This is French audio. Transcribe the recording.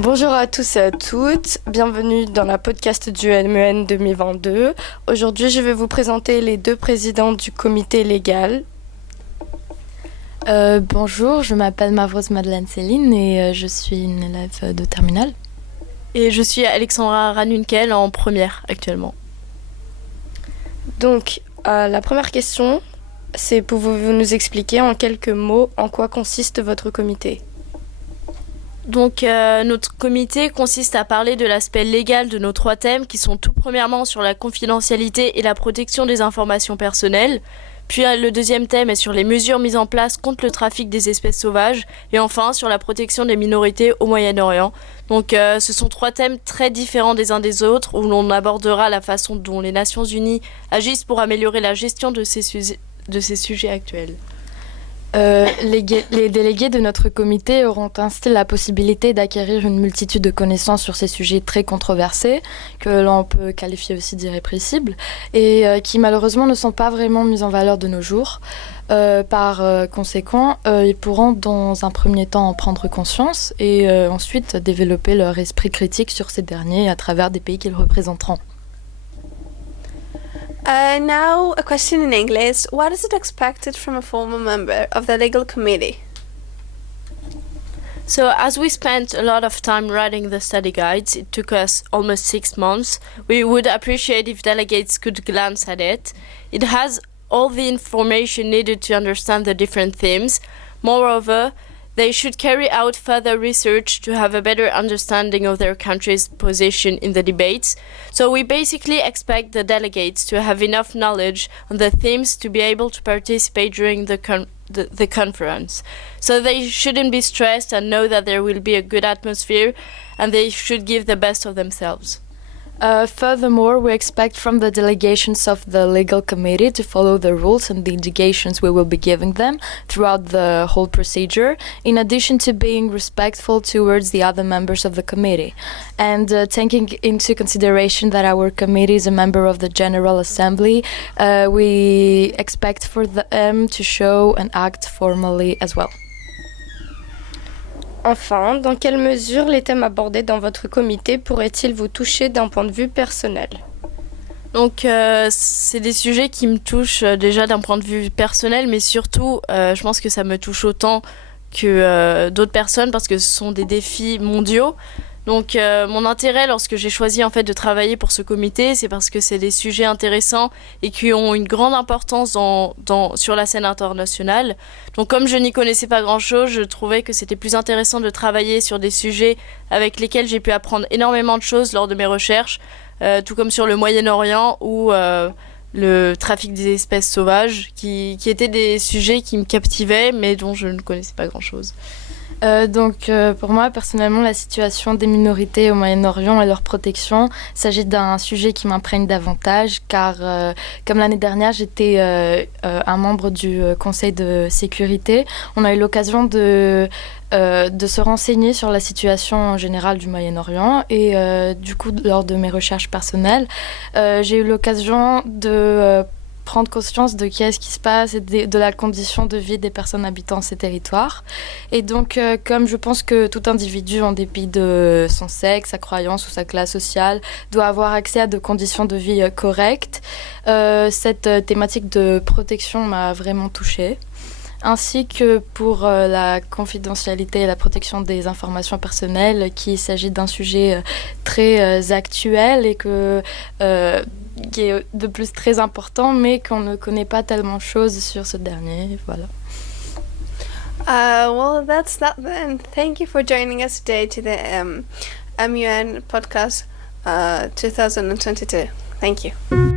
Bonjour à tous et à toutes, bienvenue dans la podcast du MEN 2022. Aujourd'hui, je vais vous présenter les deux présidents du comité légal. Bonjour, je m'appelle Mavrose Madeleine Céline et je suis une élève de terminale. Et je suis Alexandra Ranunkel en première actuellement. Donc, la première question, c'est pouvez-vous nous expliquer en quelques mots en quoi consiste votre comité ? Donc notre comité consiste à parler de l'aspect légal de nos trois thèmes qui sont tout premièrement sur la confidentialité et la protection des informations personnelles. Puis le deuxième thème est sur les mesures mises en place contre le trafic des espèces sauvages et enfin sur la protection des minorités au Moyen-Orient. Donc ce sont trois thèmes très différents des uns des autres où l'on abordera la façon dont les Nations Unies agissent pour améliorer la gestion de ces sujets actuels. Les délégués de notre comité auront ainsi la possibilité d'acquérir une multitude de connaissances sur ces sujets très controversés, que l'on peut qualifier aussi d'irrépressibles, et qui malheureusement ne sont pas vraiment mis en valeur de nos jours. Par conséquent, ils pourront dans un premier temps en prendre conscience et ensuite développer leur esprit critique sur ces derniers à travers des pays qu'ils représenteront. Now, a question in English. What is it expected from a former member of the legal committee? So, as we spent a lot of time writing the study guides, it took us almost 6 months, we would appreciate if delegates could glance at it. It has all the information needed to understand the different themes. Moreover, they should carry out further research to have a better understanding of their country's position in the debates. So we basically expect the delegates to have enough knowledge on the themes to be able to participate during the conference. So they shouldn't be stressed and know that there will be a good atmosphere and they should give the best of themselves. Furthermore, we expect from the delegations of the legal committee to follow the rules and the indications we will be giving them throughout the whole procedure, in addition to being respectful towards the other members of the committee. And taking into consideration that our committee is a member of the General Assembly, we expect for them to show and act formally as well. Enfin, dans quelle mesure les thèmes abordés dans votre comité pourraient-ils vous toucher d'un point de vue personnel ? Donc c'est des sujets qui me touchent déjà d'un point de vue personnel, mais surtout je pense que ça me touche autant que d'autres personnes parce que ce sont des défis mondiaux. Donc mon intérêt lorsque j'ai choisi en fait de travailler pour ce comité, c'est parce que c'est des sujets intéressants et qui ont une grande importance sur la scène internationale. Donc comme je n'y connaissais pas grand-chose, je trouvais que c'était plus intéressant de travailler sur des sujets avec lesquels j'ai pu apprendre énormément de choses lors de mes recherches, tout comme sur le Moyen-Orient ou le trafic des espèces sauvages, qui étaient des sujets qui me captivaient mais dont je ne connaissais pas grand-chose. Pour moi, personnellement, la situation des minorités au Moyen-Orient et leur protection s'agit d'un sujet qui m'imprègne davantage car, comme l'année dernière, j'étais un membre du Conseil de sécurité. On a eu l'occasion de se renseigner sur la situation générale du Moyen-Orient et du coup, lors de mes recherches personnelles, j'ai eu l'occasion de prendre conscience de qu'est-ce qui se passe et de la condition de vie des personnes habitant ces territoires. Et donc, comme je pense que tout individu, en dépit de son sexe, sa croyance ou sa classe sociale, doit avoir accès à de conditions de vie correctes, cette thématique de protection m'a vraiment touchée. Ainsi que pour la confidentialité et la protection des informations personnelles, qu'il s'agit d'un sujet très actuel et qui est de plus très important, mais qu'on ne connaît pas tellement de choses sur ce dernier. Voilà. Well, that's that then. Thank you for joining us today to the MUN podcast 2022. Thank you.